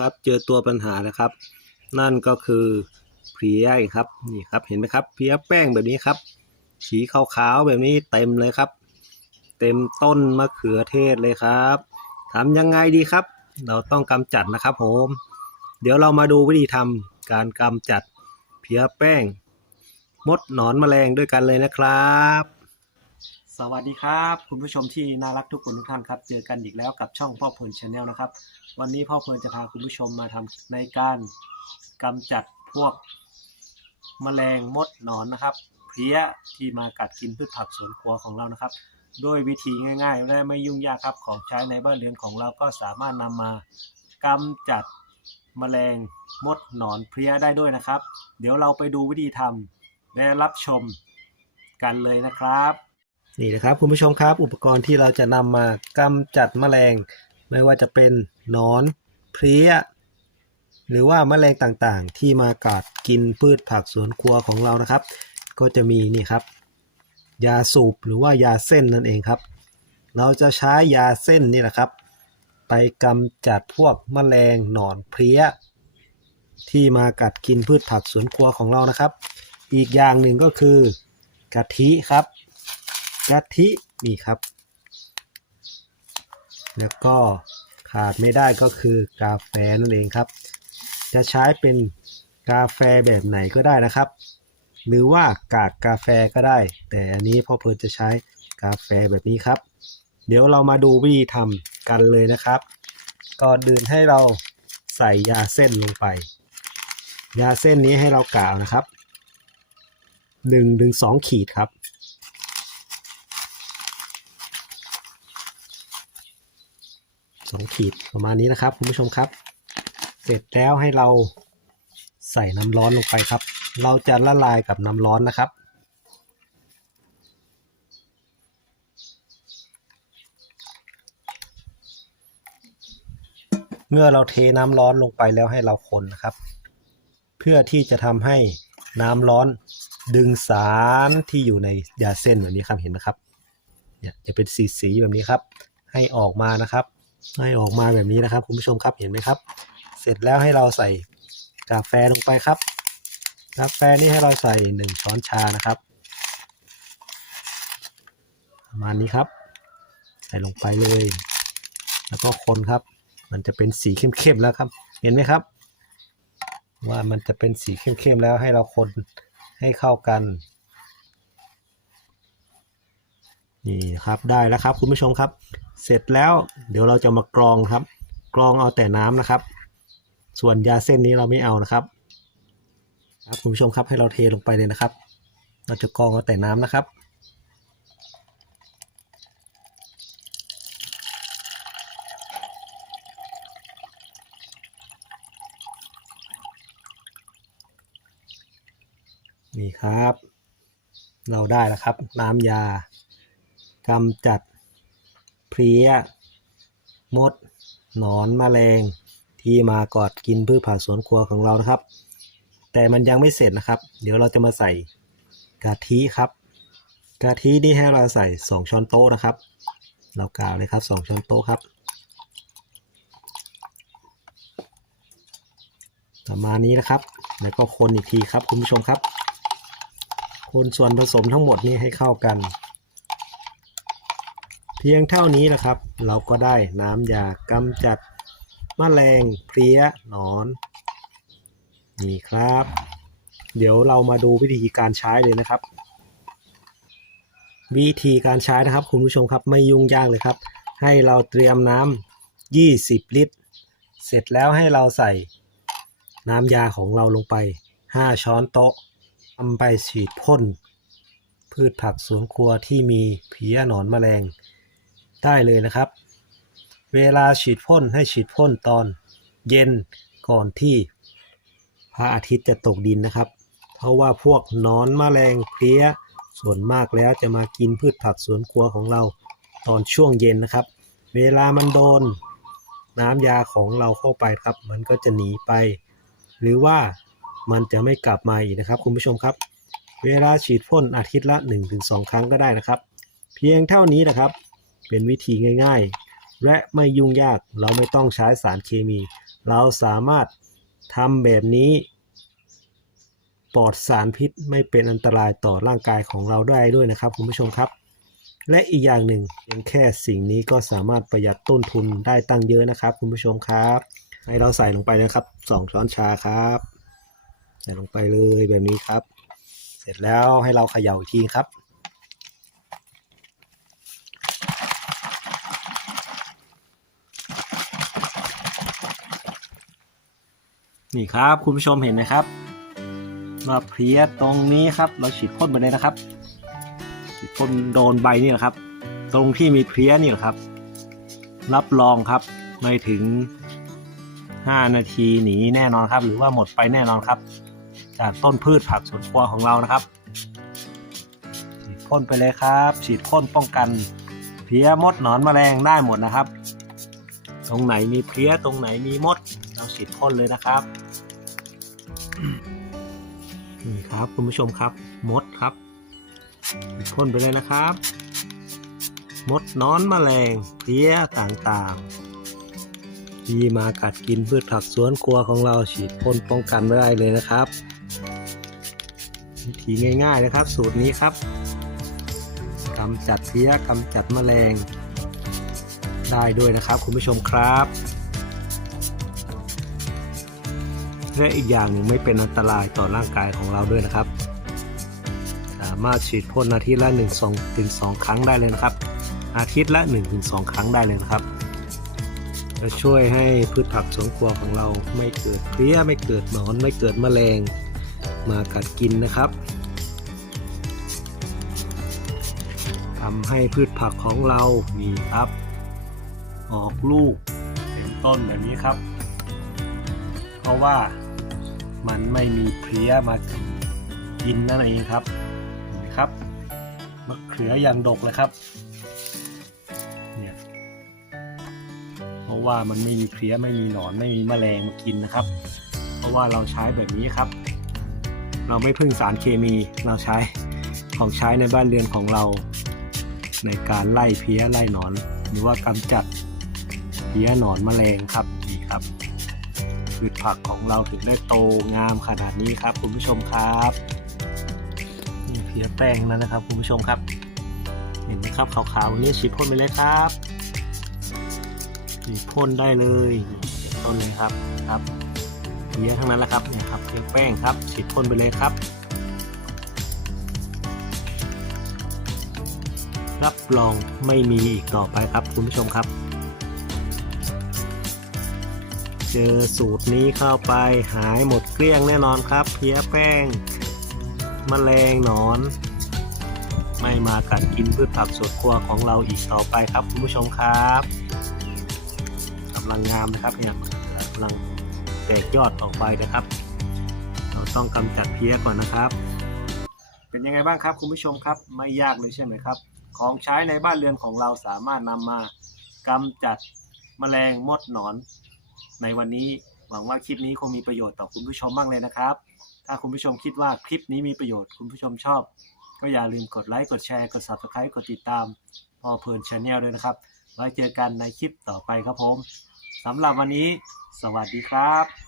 ครับ เจอตัวปัญหาแล้วครับ นั่นก็คือเพลี้ยครับนี่ครับเห็นไหมครับเพลี้ยแป้งแบบนี้ครับ สีขาวๆแบบนี้เต็มเลยครับ เต็มต้นมะเขือเทศเลยครับทำยังไงดีครับ เราต้องกำจัดนะครับผมเดี๋ยวเรามาดูวิธีทำการกำจัดเพลี้ยแป้ง มดหนอนแมลงด้วยกันเลยนะครับ สวัสดีครับ คุณผู้ชมที่น่ารักทุกคนทุกท่านครับ เจอกันอีกแล้วกับช่องพ่อเพลินชาแนลนะครับ วันนี้พ่อเพลินจะพาคุณผู้ชมมาทำในการกำจัดพวกแมลงมดหนอนนะครับ เพลี้ยที่มากัดกินพืชผักสวนครัวของเรานะครับด้วยวิธีง่าย ๆ และไม่ยุ่งยากครับของใช้ในบ้านเรือนของเราก็สามารถนำมากำจัดแมลงมดหนอนเพลี้ยได้ด้วยนะครับ เดี๋ยวเราไปดูวิธีทำและรับชมกันเลยนะครับ นี่นะครับคุณผู้ชมครับ อุปกรณ์ที่เราจะนำมากำจัดแมลง ไม่ว่าจะเป็นหนอนเพลี้ย หรือว่าแมลงต่างๆ ที่มากัดกินพืชผักสวนครัวของเรานะครับ ก็จะมีนี่ครับ ยาสูบหรือว่ายาเส้นนั่นเองครับ เราจะใช้ยาเส้นนี่แหละครับ ไปกำจัดพวกแมลงหนอนเพลี้ย ที่มากัดกินพืชผักสวนครัวของเรานะครับ อีกอย่างหนึ่งก็คือกะทิครับ กะทินี่ครับ แล้วก็ขาดไม่ได้ก็คือกาแฟนั่นเองครับ จะใช้เป็นกาแฟแบบไหนก็ได้นะครับ หรือว่ากากกาแฟก็ได้ แต่อันนี้พ่อเพลินจะใช้กาแฟแบบนี้ครับ เดี๋ยวเรามาดูวิธีทำกันเลยนะครับก่อนอื่นให้เราใส่ยาเส้นลงไป ยาเส้นนี้ให้เรากาวนะครับ1นถึงสขีดครับ สองขีดประมาณนี้นะครับคุณผู้ชมครับ เสร็จแล้วให้เราใส่น้ำร้อนลงไปครับ เราจะละลายกับน้ำร้อนนะครับ เมื่อเราเทน้ำร้อนลงไปแล้วให้เราคนนะครับ เพื่อที่จะทำให้น้ำร้อนดึงสารที่อยู่ในยาเส้นแบบนี้ครับเห็นไหมครับเนี่ยจะเป็นสีสีแบบนี้ครับ ให้ออกมานะครับ ให้ออกมาแบบนี้นะครับ คุณผู้ชมครับเห็นไหมครับ เสร็จแล้วให้เราใส่กาแฟลงไปครับ กาแฟนี่ให้เราใส่หนึ่งช้อนชานะครับประมาณนี้ครับ ใส่ลงไปเลย แล้วก็คนครับ มันจะเป็นสีเข้มๆแล้วครับ เห็นไหมครับ ว่ามันจะเป็นสีเข้มๆแล้วให้เราคนให้เข้ากันนี่ครับได้แล้วครับคุณผู้ชมครับ เสร็จแล้วเดี๋ยวเราจะมากรองครับ กรองเอาแต่น้ำนะครับ ส่วนยาเส้นนี้เราไม่เอานะครับครับคุณผู้ชมครับให้เราเทลงไปเลยนะครับ เราจะกรองเอาแต่น้ำนะครับนี่ครับ เราได้แล้วครับ น้ำยากำจัด เพลี้ย มด หนอนแมลง ที่มากอดกินพืชผักสวนครัวของเรานะครับ แต่มันยังไม่เสร็จนะครับ เดี๋ยวเราจะมาใส่กะทิครับ กะทินี่ให้เราใส่ 2 ช้อนโต๊ะนะครับ เรากล่าวเลยครับ 2 ช้อนโต๊ะครับ ประมาณนี้นะครับ แล้วก็คนอีกทีครับคุณผู้ชมครับ คนส่วนผสมทั้งหมดนี้ให้เข้ากัน พียงเท่านี้นะครับ เราก็ได้น้ำยากำจัดมแมลงเพลี้ยหนอนนี่ครับ เดี๋ยวเรามาดูวิธีการใช้เลยนะครับ วิธีการใช้นะครับคุณผู้ชมครับไม่ยุ่งยากเลยครับ ให้เราเตรียมน้ำ20 ลิตร เสร็จแล้วให้เราใส่น้ำยาของเราลงไป 5 ช้อนโต๊ะทำไปฉีดพ่นพืชผักสวนครัวที่มีเพลี้ยหนอนแมลง ได้เลยนะครับ เวลาฉีดพ่นให้ฉีดพ่นตอนเย็นก่อนที่พระอาทิตย์จะตกดินนะครับ เพราะว่าพวกนอนแมลงเพลี้ยส่วนมากแล้วจะมากินพืชผักสวนครัวของเราตอนช่วงเย็นนะครับ เวลามันโดนน้ำยาของเราเข้าไปครับ มันก็จะหนีไป หรือว่ามันจะไม่กลับมาอีกนะครับ คุณผู้ชมครับ เวลาฉีดพ่นอาทิตย์ละ 1-2 ครั้งก็ได้นะครับ เพียงเท่านี้นะครับ เป็นวิธีง่าย ๆ และไม่ยุ่งยากเราไม่ต้องใช้สารเคมี เราสามารถทำแบบนี้ ปลอดสารพิษไม่เป็นอันตรายต่อร่างกายของเราได้ด้วยนะครับคุณผู้ชมครับ และอีกอย่างหนึ่งเพียงแค่สิ่งนี้ก็สามารถประหยัดต้นทุนได้ตั้งเยอะนะครับ คุณผู้ชมครับให้เราใส่ลงไปนะครับสองช้อนชาครับใส่ลงไปเลยแบบนี้ครับ เสร็จแล้วให้เราเขย่าอีกทีครับ นี่ครับคุณผู้ชมเห็นไหมครับว่าเพี้ยตรงนี้ครับ เราฉีดพ่นไปเลยนะครับฉีดพ่นโดนใบนี่แหละครับ ตรงที่มีเพี้ยนี่แหละครับ รับรองครับไม่ถึง 5 นาทีหนีแน่นอนครับ หรือว่าหมดไปแน่นอนครับ จากต้นพืชผักสวนครัวของเรานะครับฉีดพ่นไปเลยครับ ฉีดพ่นป้องกันเพี้ยมดหนอนแมลงได้หมดนะครับ ตรงไหนมีเพี้ยตรงไหนมีมด เราฉีดพ่นเลยนะครับนี่ครับคุณผู้ชมครับ มดครับพ่นไปเลยนะครับ มดนอนแมลงเพี้ยต่างๆ ที่มากัดกินพืชผักสวนครัวของเราฉีดพ่นป้องกันไว้ได้เลยนะครับวิธีง่าย ๆนะครับ สูตรนี้ครับกำจัดเพี้ยกำจัดแมลงได้ด้วยนะครับ คุณผู้ชมครับ และอีกอย่างหนึ่งไม่เป็นอันตรายต่อร่างกายของเราด้วยนะครับ สามารถฉีดพ่นอาทิตย์ละ1 2ถึง2ครั้งได้เลยนะครับ อาทิตย์ละ1ถึง2ครั้งได้เลยนะครับ จะช่วยให้พืชผักสวนครัวของเราไม่เกิดเพลี้ยไม่เกิดหนอนไม่เกิดแมลงมากัดกินนะครับทำให้พืชผักของเรามีครับ ออกลูกเต็มต้นแบบนี้ครับ เพราะว่า มันไม่มีเพลี้ยมากินนั่นเองครับเห็นไหมครับมะเขืออย่างดกเลยครับเนี่ยเพราะว่ามันไม่มีเพลี้ยไม่มีหนอนไม่มีแมลงมากินนะครับ เพราะว่าเราใช้แบบนี้ครับ เราไม่พึ่งสารเคมีเราใช้ของใช้ในบ้านเรือนของเรา ในการไล่เพลี้ยไล่หนอน หรือว่ากำจัดเพลี้ยหนอนแมลงครับนี่ครับ พืชผักของเราถึงได้โตงามขนาดนี้ครับ คุณผู้ชมครับนี่เพี้ยแป้งนั้นนะครับ คุณผู้ชมครับ เห็นไหมครับขาวๆนี้ฉีดพ่นไปเลยครับฉีดพ่นได้เลยต้นเลยครับครับเยอะทั้งนั้นแหละครับเนี่ยครับเครื่องแป้งครับฉีดพ่นไปเลยครับรับรองไม่มีอีกต่อไปครับคุณผู้ชมครับ เจอสูตรนี้เข้าไปหายหมดเกลี้ยงแน่นอนครับเพี้ยแป้งมแมลงหนอน ไม่มากัดกินพืชผักสวนครัวของเราอีกต่อไปครับคุณผู้ชมครับกำลังงามนะครับเนี่ยกำลังแตกยอดออกไปนะครับ เราต้องกำจัดเพี้ยก่อนนะครับ เป็นยังไงบ้างครับคุณผู้ชมครับไม่ยากเลยใช่ไหมครับ ของใช้ในบ้านเรือนของเราสามารถนำมากำจัดแมลงมดหนอน ในวันนี้หวังว่าคลิปนี้คงมีประโยชน์ต่อคุณผู้ชมมากเลยนะครับ ถ้าคุณผู้ชมคิดว่าคลิปนี้มีประโยชน์คุณผู้ชมชอบ ก็อย่าลืมกดไลค์กดแชร์กด subscribe กดติดตามพอเพลินชาแนลด้วยนะครับ ไว้เจอกันในคลิปต่อไปครับผมสำหรับวันนี้ สวัสดีครับ